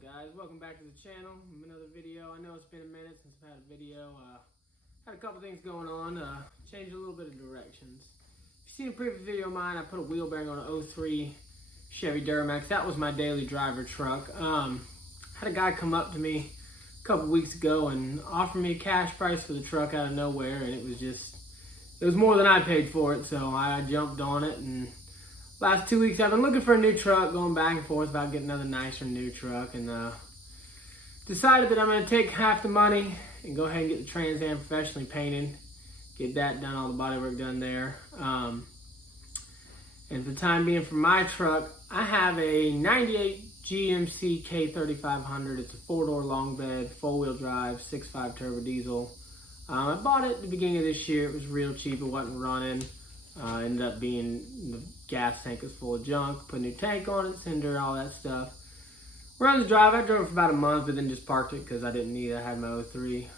up, guys? Welcome back to the channel. Another video. I know it's been a minute since I've had a video. Had a couple things going on. Changed a little bit of directions. If you've seen a previous video of mine, I put a wheel bearing on an 03 Chevy Duramax. That was my daily driver truck. Had a guy come up to me a couple weeks ago and offer me a cash price for the truck out of nowhere, and it was more than I paid for it, so I jumped on it. And last 2 weeks I've been looking for a new truck, going back and forth about getting another nicer new truck, and decided that I'm going to take half the money and go ahead and get the Trans Am professionally painted, get that done, all the body work done there. And for the time being, for my truck, I have a 98 GMC K3500. It's a 4-door long bed, 4-wheel drive, 6.5 turbo diesel. I bought it at the beginning of this year. It was real cheap. It wasn't running. Ended up being, the gas tank was full of junk. Put a new tank on it, cinder, all that stuff. We're on the drive. I drove for about a month, but then just parked it because I didn't need it. I had my 03.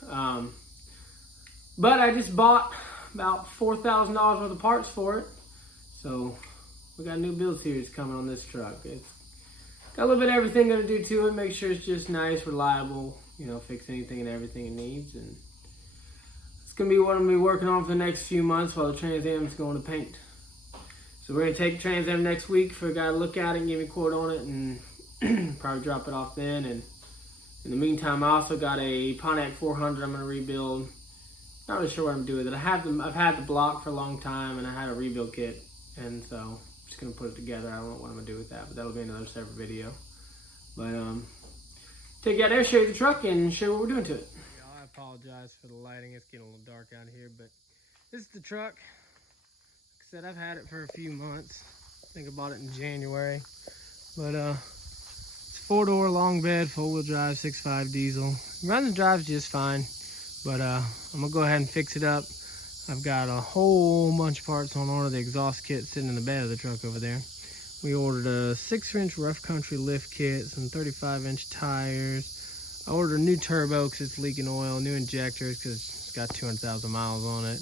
But I just bought about $4,000 worth of parts for it. So we got a new build series coming on this truck. It's got a little bit of everything going to do to it. Make sure it's just nice, reliable, you know, fix anything and everything it needs. And it's going to be what I'm going to be working on for the next few months while the Trans Am is going to paint. So we're going to take the Trans Am next week for a guy to look at it and give me a quote on it, and probably drop it off then. And in the meantime, I also got a Pontiac 400 I'm going to rebuild. Not really sure what I'm doing with it. I've had the block for a long time, and I had a rebuild kit, and so I'm just going to put it together. I don't know what I'm going to do with that, but that'll be another separate video. But take you out there, show you the truck, and show you what we're doing to it. I apologize for the lighting. It's getting a little dark out here, but this is the truck. Like I said, I've had it for a few months. I think I bought it in January. But it's a 4-door long bed, 4-wheel drive, 6.5 diesel. Runs and drives just fine, but I'm gonna go ahead and fix it up. I've got a whole bunch of parts on order. The exhaust kit sitting in the bed of the truck over there. We ordered a 6-inch rough country lift kit, some 35-inch tires. I ordered a new turbo because it's leaking oil, new injectors because it's got 200,000 miles on it.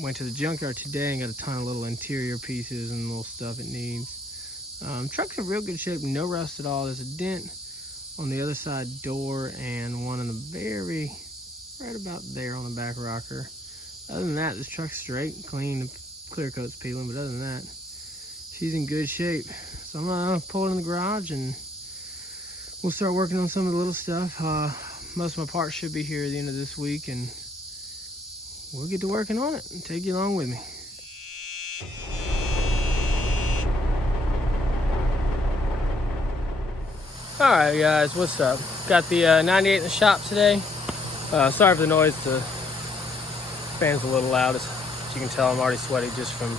Went to the junkyard today and got a ton of little interior pieces and little stuff it needs. Truck's in real good shape, no rust at all. There's a dent on the other side door and one in the right about there on the back rocker. Other than that, this truck's straight, clean, the clear coat's peeling, but other than that, she's in good shape. So I'm gonna pull it in the garage and we'll start working on some of the little stuff. Most of my parts should be here at the end of this week, and we'll get to working on it and take you along with me. Alright guys, what's up? Got the 98 in the shop today. Sorry for the noise, the fan's a little loud. As you can tell, I'm already sweaty just from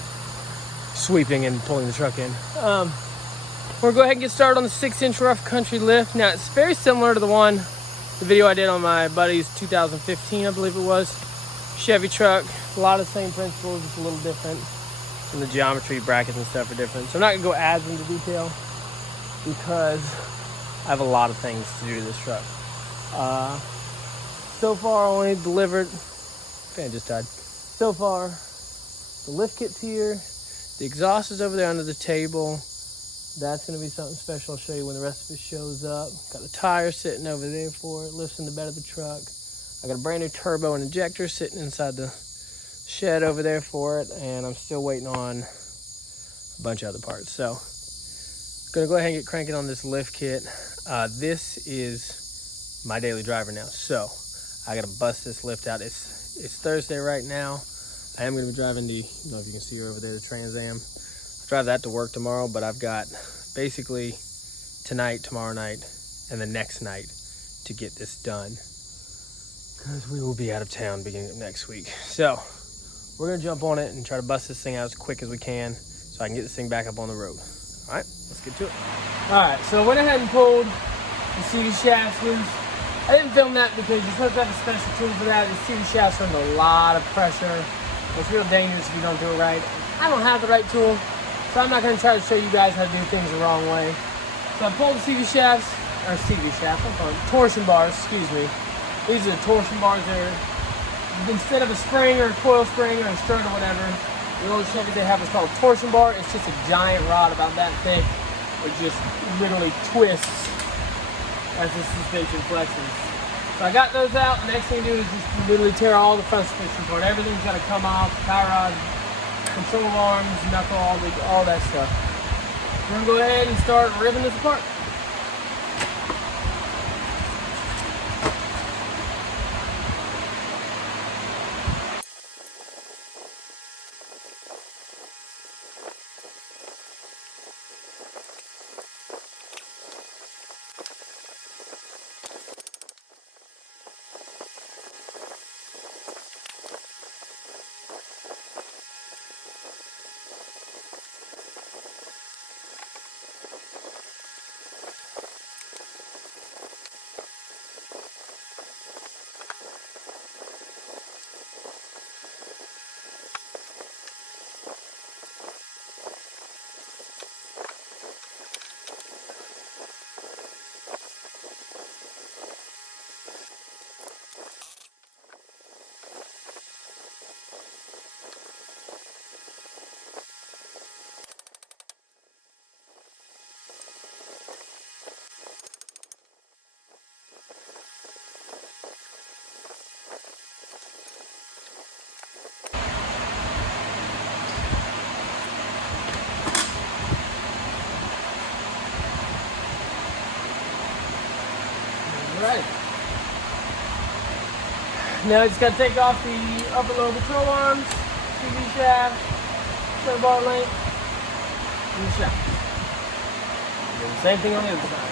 sweeping and pulling the truck in. We're gonna go ahead and get started on the 6-inch rough country lift. Now it's very similar to the video I did on my buddy's 2015, I believe it was, Chevy truck. A lot of the same principles, just a little different. And the geometry, brackets and stuff are different. So I'm not gonna go as into detail because I have a lot of things to do to this truck. So far I only delivered, fan just died. So far, the lift kit's here. The exhaust is over there under the table. That's going to be something special. I'll show you when the rest of it shows up. Got the tire sitting over there for it, lifts in the bed of the truck. I got a brand new turbo and injector sitting inside the shed over there for it, and I'm still waiting on a bunch of other parts. So, going to go ahead and get cranking on this lift kit. This is my daily driver now, so I got to bust this lift out. It's Thursday right now. I am going to be driving I don't know if you can see her over there, the Trans Am. Drive that to work tomorrow, but I've got basically tonight, tomorrow night, and the next night to get this done, because we will be out of town beginning of next week. So we're gonna jump on it and try to bust this thing out as quick as we can so I can get this thing back up on the road. All right, let's get to it. All right, so I went ahead and pulled the CV shafts loose. I didn't film that because you're supposed to have a special tool for that. The CV shafts are under a lot of pressure. It's real dangerous if you don't do it right. I don't have the right tool, so I'm not going to try to show you guys how to do things the wrong way. So I pulled the CV shafts, or CV shaft, I'm calling it torsion bars, excuse me. These are the torsion bars there. Instead of a spring or a coil spring or a strut or whatever, the old Chevy they have is called a torsion bar. It's just a giant rod about that thick. it just literally twists as the suspension flexes. So I got those out. The next thing to do is just literally tear all the front suspension apart. Everything's got to come off, tie rod, control arms, knuckle, all that stuff. We're gonna go ahead and start ripping this apart. Right. Now I just got to take off the upper lower control arms, TV shaft, center bar length, and the shaft. And the same thing on the other side.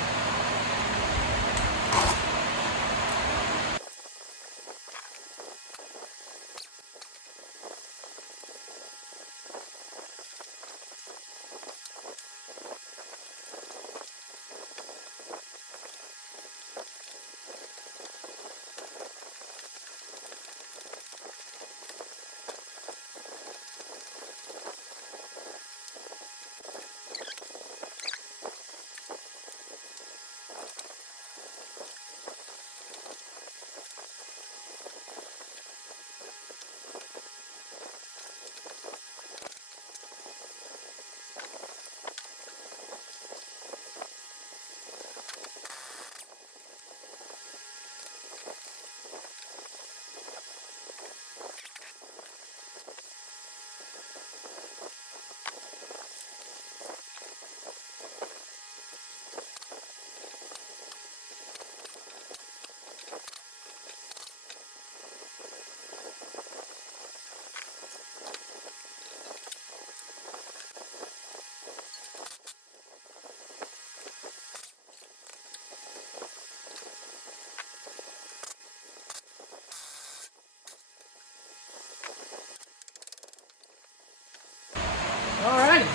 Alrighty.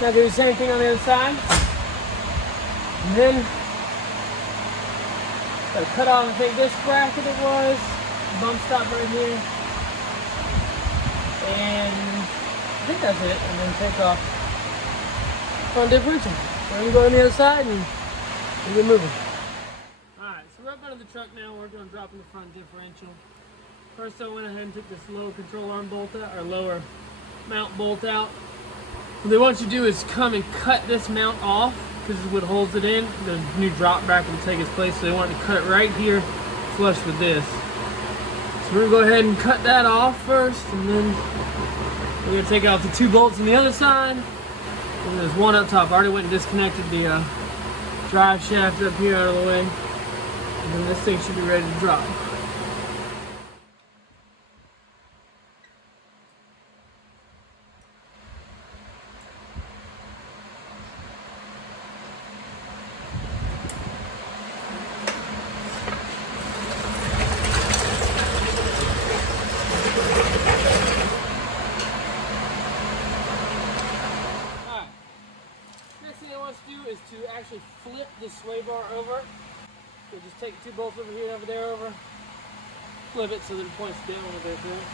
Now do the same thing on the other side. And then gotta cut off, I think this bracket it was. Bump stop right here. And I think that's it. And then take off front differential. So we're gonna go on the other side and we'll get moving. Alright, so we're up under the truck now, working on dropping the front differential. First I went ahead and took this lower control arm bolt out, or lower mount bolt out. What they want you to do is come and cut this mount off, because it's what holds it in. The new drop bracket will take its place, so they want to cut it right here flush with this. So we're going to go ahead and cut that off first, and then we're going to take out the two bolts on the other side. And there's one up top. I already went and disconnected the drive shaft up here out of the way. And then this thing should be ready to drop. Is to actually flip the sway bar over. So just take two bolts over here and over there over. Flip it so that it points down a bit there.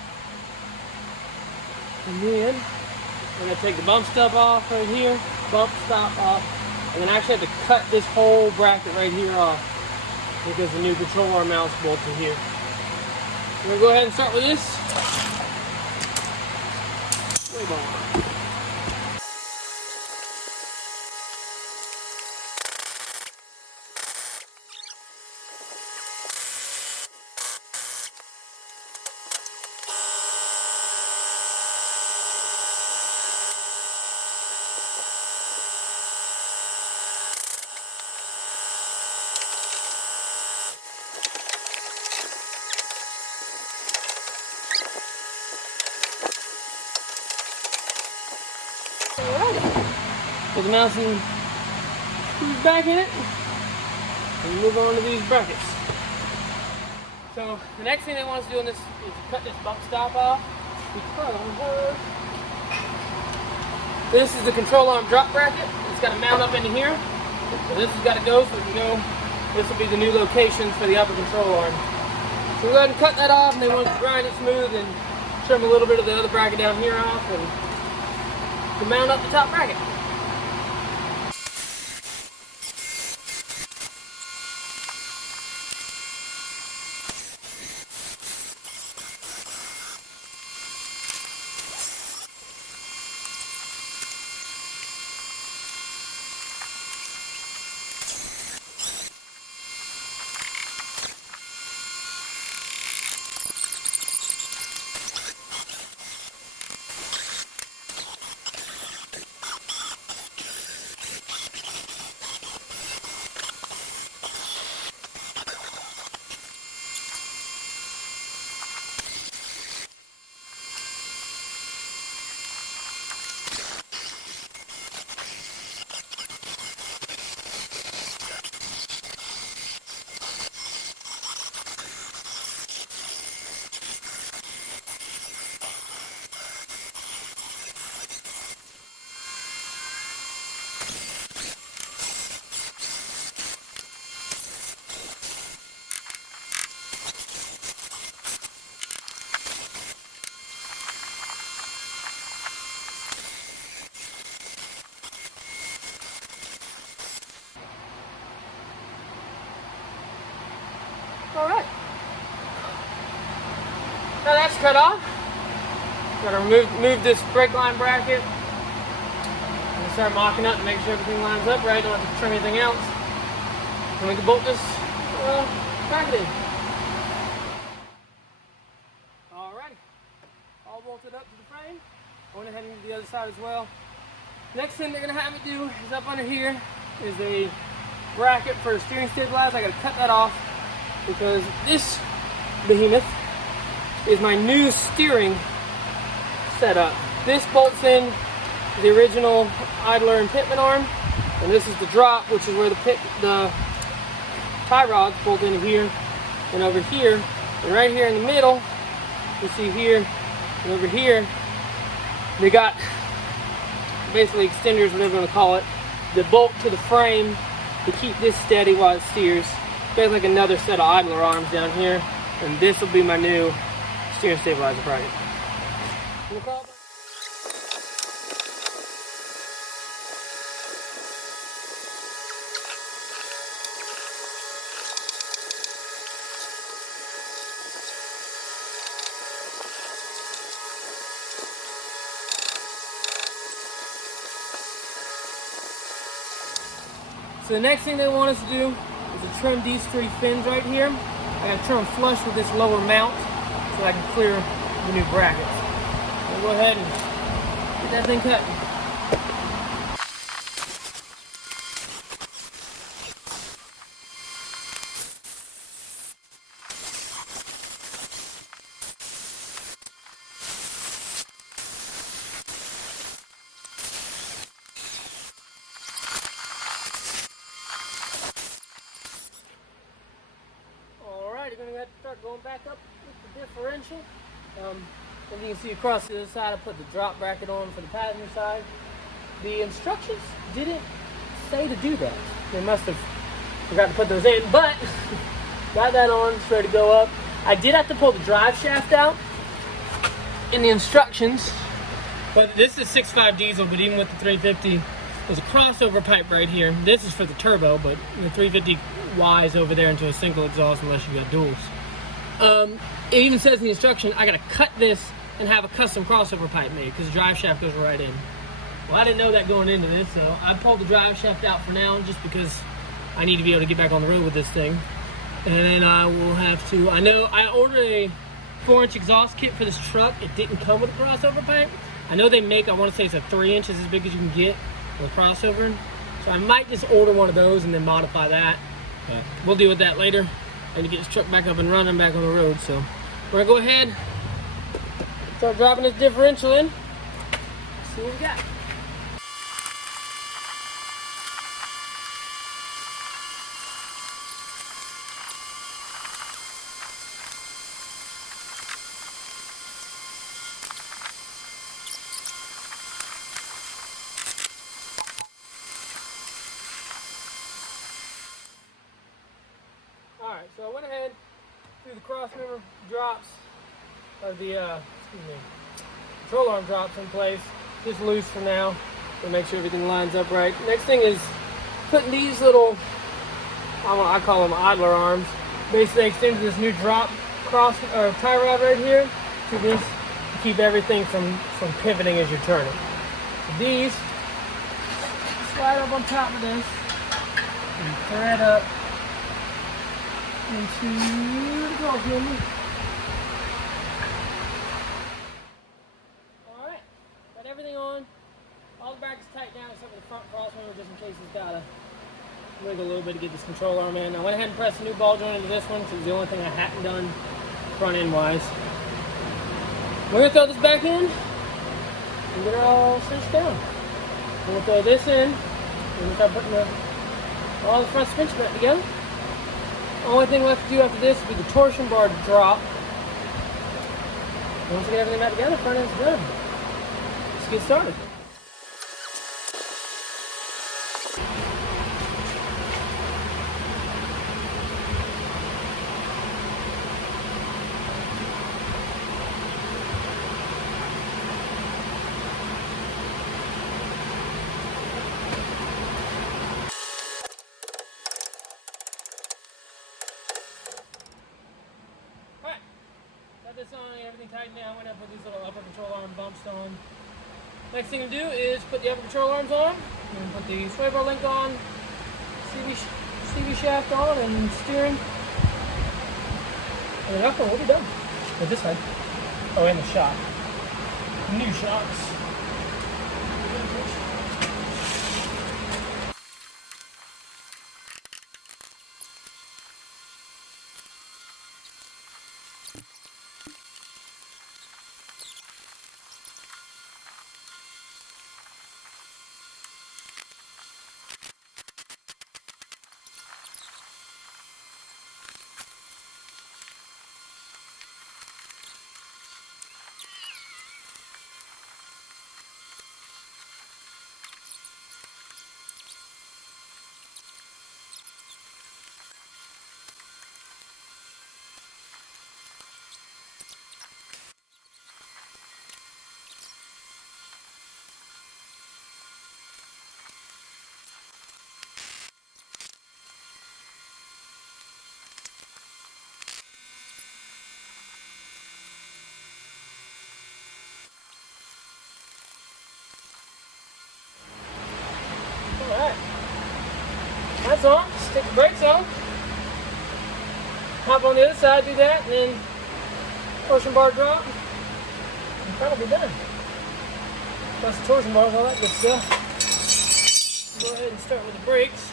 And then we're going to take the bump stop off right here. Bump stop off. And then I actually have to cut this whole bracket right here off because the new control arm mounts bolts are here. We're going to go ahead and start with this sway bar. Put the mounts and screws back in it, and move on to these brackets. So the next thing they want us to do on this is to cut this bump stop off, because this is the control arm drop bracket. It's got to mount up into here. So this has got to go so we can go. This will be the new locations for the upper control arm. So we'll go ahead and cut that off, and they want us to grind it smooth and trim a little bit of the other bracket down here off and to mount up the top bracket. Alright. Now that's cut off. Gotta move this brake line bracket. I'm gonna start mocking up to make sure everything lines up right. Don't have to trim anything else. And we can bolt this bracket in. Alright. All bolted up to the frame. I went ahead and do the other side as well. Next thing they're gonna have me do is up under here is a bracket for a steering stabilizer. I gotta cut that off, because this behemoth is my new steering setup. This bolts in the original idler and pitman arm, and this is the drop, which is where the tie rods bolt into here and over here, and right here in the middle, you see here and over here, they got basically extenders, whatever you want to call it, that bolt to the frame to keep this steady while it steers. There's like another set of idler arms down here, and this will be my new steering stabilizer bracket. So the next thing they want us to do is to trim these three fins right here. I gotta trim them flush with this lower mount so I can clear the new brackets. We'll go ahead and get that thing cut. You're going to have to start going back up with the differential. As you can see across the other side, I put the drop bracket on for the passenger side. The instructions didn't say to do that. They must have forgot to put those in, but got that on, it's ready to go up. I did have to pull the drive shaft out in the instructions, but this is 6.5 diesel, but even with the 350, there's a crossover pipe right here. This is for the turbo, but the 350 Y's over there into a single exhaust unless you got duals. It even says in the instruction, I gotta cut this and have a custom crossover pipe made because the drive shaft goes right in. Well, I didn't know that going into this, so I pulled the drive shaft out for now just because I need to be able to get back on the road with this thing. And then I will have to, I know I ordered a 4-inch exhaust kit for this truck. It didn't come with a crossover pipe. I know they make, I want to say it's a 3 inches as big as you can get with a crossover. So I might just order one of those and then modify that. But we'll deal with that later. And to get this truck back up and running back on the road. So we're gonna go ahead, start dropping this differential in. See what we got. So I went ahead, threw the cross member drops, or the control arm drops in place, just loose for now, to make sure everything lines up right. Next thing is putting these little, I call them idler arms, basically extend to this new drop cross or tie rod right here to this to keep everything from pivoting as you're turning. So these slide up on top of this and thread up into the cross member. Alright, got everything on. All the brackets tight down except for the front cross member just in case it's got to wiggle a little bit to get this control arm in. I went ahead and pressed a new ball joint into this one because it's the only thing I hadn't done front end wise. We're going to throw this back in and get it all cinched down. We'll throw this in and we'll start putting all the front suspension back together. The only thing left to do after this will be the torsion bar drop. Once we get everything back together, front end's done. Let's get started. This on, everything tightened down. Went up with these little upper control arm bumps on. Next thing to do is put the upper control arms on, and put the sway bar link on, CV shaft on, and steering. And then after we'll be done. With this side. Oh, and the shock. New shocks. Alright, that's on. Stick the brakes on. Hop on the other side, do that, and then torsion bar drop. And probably done. Plus the torsion bars, all that good stuff. Go ahead and start with the brakes.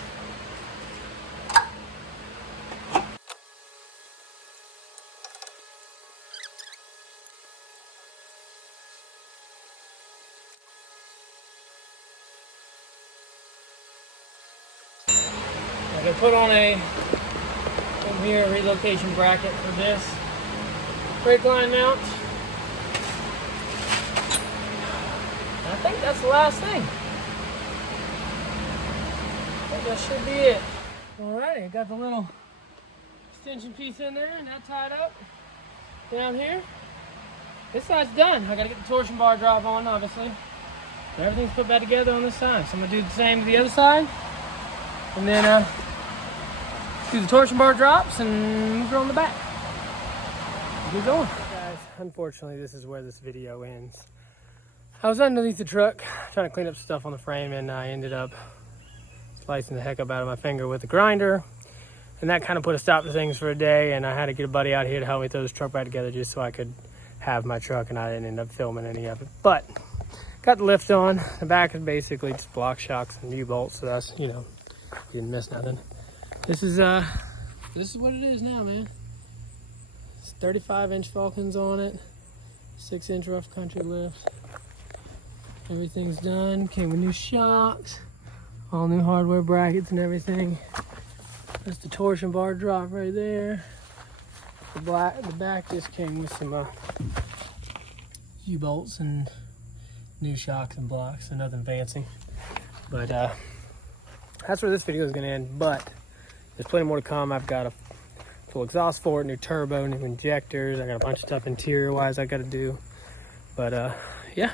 I'm going to put on a relocation bracket for this brake line mount. I think that's the last thing. I think that should be it. Alrighty, got the little extension piece in there and that tied up down here. This side's done. I gotta get the torsion bar drop on, obviously. But everything's put back together on this side. So I'm gonna do the same to the other side. And then do the torsion bar drops and move it on the back. Keep going. Guys, unfortunately this is where this video ends. I was underneath the truck trying to clean up stuff on the frame and I ended up slicing the heck up out of my finger with the grinder. And that kind of put a stop to things for a day, and I had to get a buddy out here to help me throw this truck back together just so I could have my truck, and I didn't end up filming any of it. But got the lift on. The back is basically just block shocks and U-bolts, so that's, you know, you didn't miss nothing. This is what it is now, man. It's 35-inch Falcons on it, 6-inch rough country lift. Everything's done. Came with new shocks, all new hardware brackets and everything. There's the torsion bar drop right there. The back just came with some U-bolts and new shocks and blocks, so nothing fancy. But that's where this video is going to end. But there's plenty more to come. I've got a full exhaust for it, new turbo, new injectors. I got a bunch of stuff interior wise I got to do. But yeah,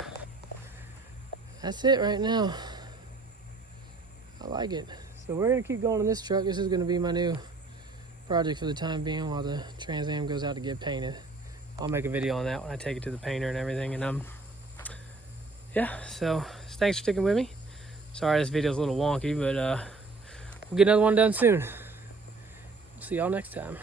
that's it right now. I like it. So we're gonna keep going on this truck. This is gonna be my new project for the time being while the Trans Am goes out to get painted. I'll make a video on that when I take it to the painter and everything. And yeah, so thanks for sticking with me. Sorry this video's a little wonky, but we'll get another one done soon. See y'all next time.